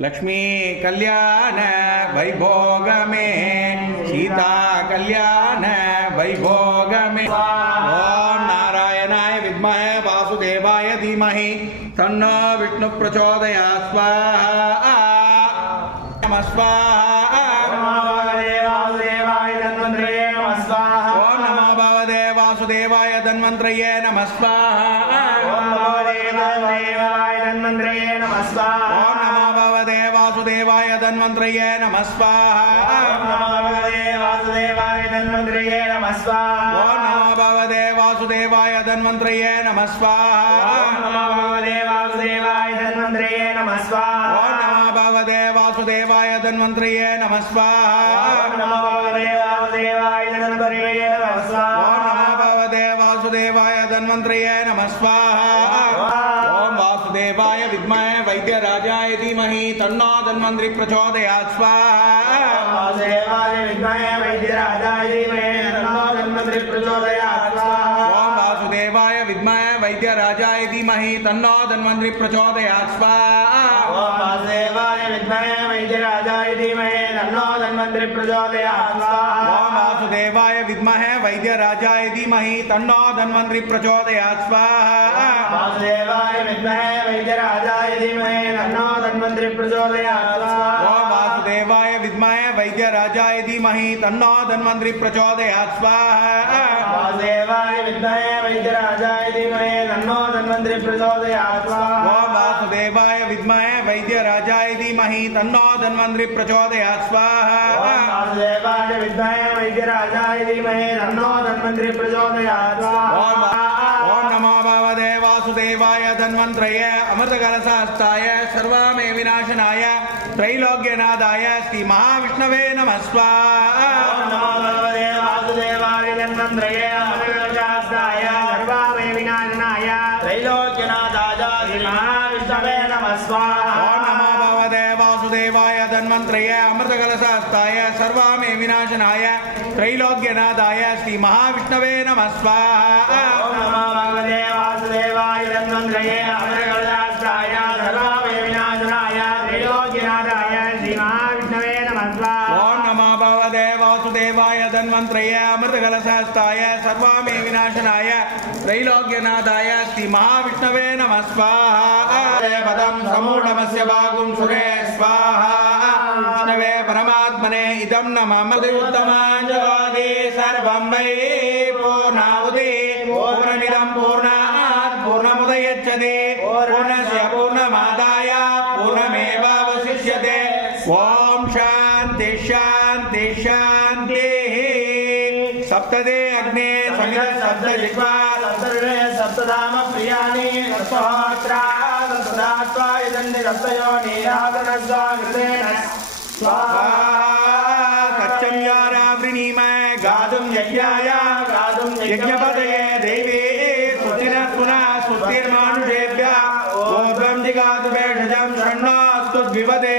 लक्ष्मी कल्याण वैभोग में सीता कल्याण वैभोग में ओम नारायणाय विद्महे वासुदेवाय धीमहि तन्नो विष्णु प्रचोदयात् स्वाहा नमः स्वाहा ओम नमो भगवते वासुदेवाय धन्वंतरये नमः स्वाहा ओम नमो भगवते वासुदेवाय धन्वंतरये नमः स्वाहा ओम नमो भगवते वासुदेवाय धन्वंतरये नमः स्वाहा ओम नमो भगवते वासुदेवाय धन्वंतरये नमः स्वाहा ओम नमो भगवते वासुदेवाय धन्वंतरये नमः स्वाहा ओम वासुदेवाय विद्महे वैद्यराजाय धीमहि तन्नो धन्वंतरि प्रचोदयात् स्वाहा ओम वासुदेवाय विद्महे वैद्यराजाय धीमहि तन्नो धन्वंतरि प्रचोदयात् स्वाहा ओम वासुदेवाय विद्महे वैद्यराजाय धीमहि तन्नो धन्वंतरि प्रचोदयात् स्वाहा ओम वासुदेवाय विद्महे वैद्यराजाय धीमहि तन्नो धन्वंतरि प्रचोदयात् स्वाहा वासुदेवाय विद्महे वैद्यराजाय धीमहि तन्नो धन्वंतरि प्रचोदयात् स्वाहा ओम वासुदेवाय विद्महे वैद्यराजाय धीमहि तन्नो धन्वंतरि प्रचोदयात् स्वाहा वासुदेवाय विद्महे वैद्यराजाय धीमहि तन्नो धन्वंतरि प्रचोदयात् स्वाहा ओम वासुदेवाय विद्महे वैद्यराजाय धीमहि तन्नो धन्वंतरि प्रचोदयात् स्वाहा वासुदेवाय विद्महे वैद्यराजाय धीमहि तन्नो धन्वंतरि प्रचोदयात् स्वाहा ओम नमो भगवते वासुदेवाय धन्वंतरये अमृतकलशहस्ताय सर्वमे विनाशनाय त्रैलोक्यनाथाय श्री महाविष्णवे नमः स्वाहा ओम नमो भगवते वासुदेवाय धन्वंतरये अमृतकलशहस्ताय सर्वमे विनाशनाय त्रैलोक्यनाथाय श्री महाविष्णवे नमः स्वाहा ओम नमो भगवते वासुदेवाय धन्वंतरये अमृतकलशहस्ताय सर्वमे विनाशनाय त्रैलोक्यनाथाय श्री महाविष्णवे नमः स्वाहा ओम नमो भगवते वासुदेवाय धन्वंतरये अमृतकलशहस्ताय सर्वमे विनाशनाय त्रैलोक्यनाथाय श्री महाविष्णवे नमः स्वाहा ओम नमो भगवते वासुदेवाय धन्वंतरये अमृतकलशहस्ताय सर्वमे विनाशनाय त्रैलोक्यनाथाय श्री महाविष्णवे नमः स्वाहा पदं समूढमस्य भागुं सुरे स्वाहा विष्णवे परमात्मने इदं नमः उत्तमाञ्जलि सर्वं वै पूर्णाहुति पूर्णमिदं पूर्णात् पूर्णमुदच्यते पूर्णस्य पूर्णमादाय पूर्णमेवावशिष्यते ओम शांति शांति शांतिः सप्तदे अग्ने समित सप्तजिह्वा सप्तधाम प्रियाणि सप्तहोत्रा सप्तदात्वाय दण्डि सप्तयोनिराधनस्वाकृतेन स्वाहा सत्यं यारावृणीमय गातुं यज्ञाय गातुं यज्ञपतये देवी सुतिरत्पुनः सुतिर्मानुषेभ्यः ऊर्ध्वं जिगातु भेषजं शृण्वस्तु द्विपदे